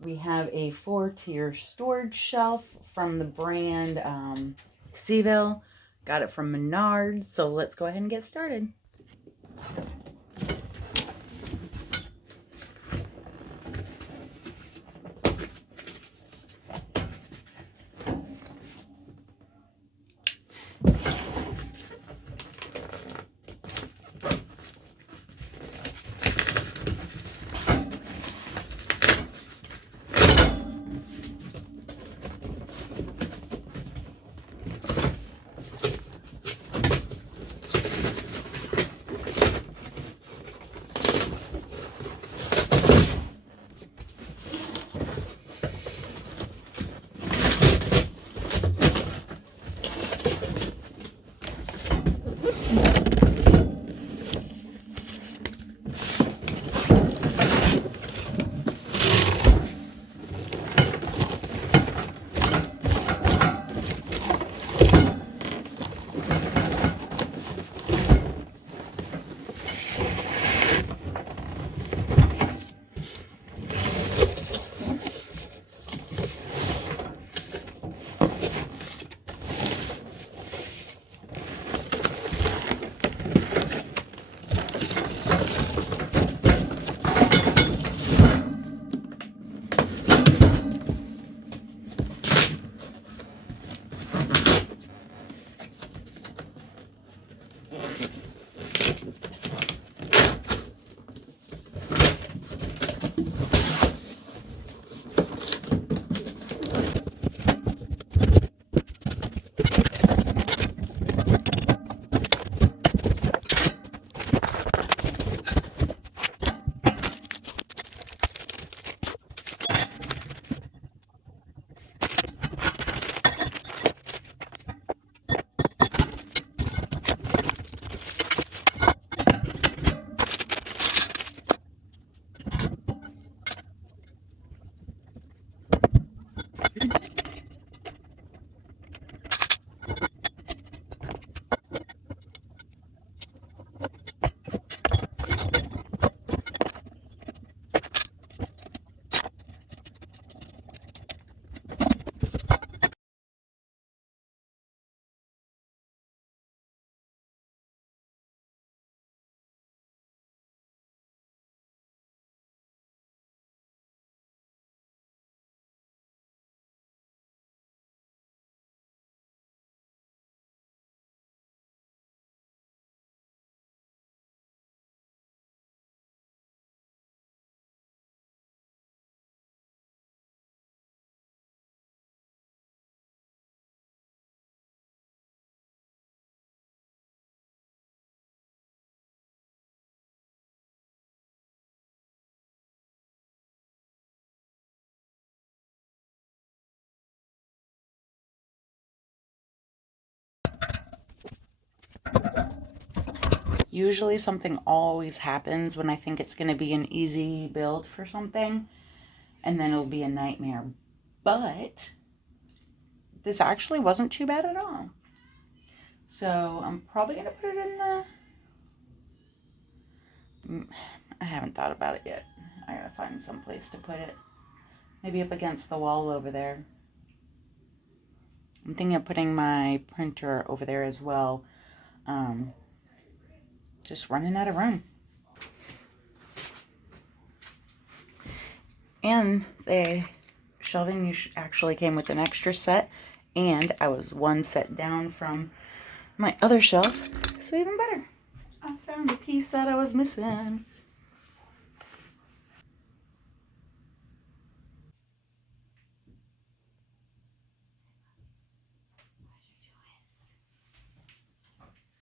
We have a 4-tier storage shelf from the brand Seville. Got it from Menards, so let's go ahead and get started. Usually something always happens when I think it's going to be an easy build for something, and then it'll be a nightmare. But this actually wasn't too bad at all. So I'm probably going to put it in the... I haven't thought about it yet. I gotta find some place to put it. Maybe up against the wall over there. I'm thinking of putting my printer over there as well. Just running out of room. And the shelving actually came with an extra set, and I was one set down from my other shelf, so even better. I found a piece that I was missing.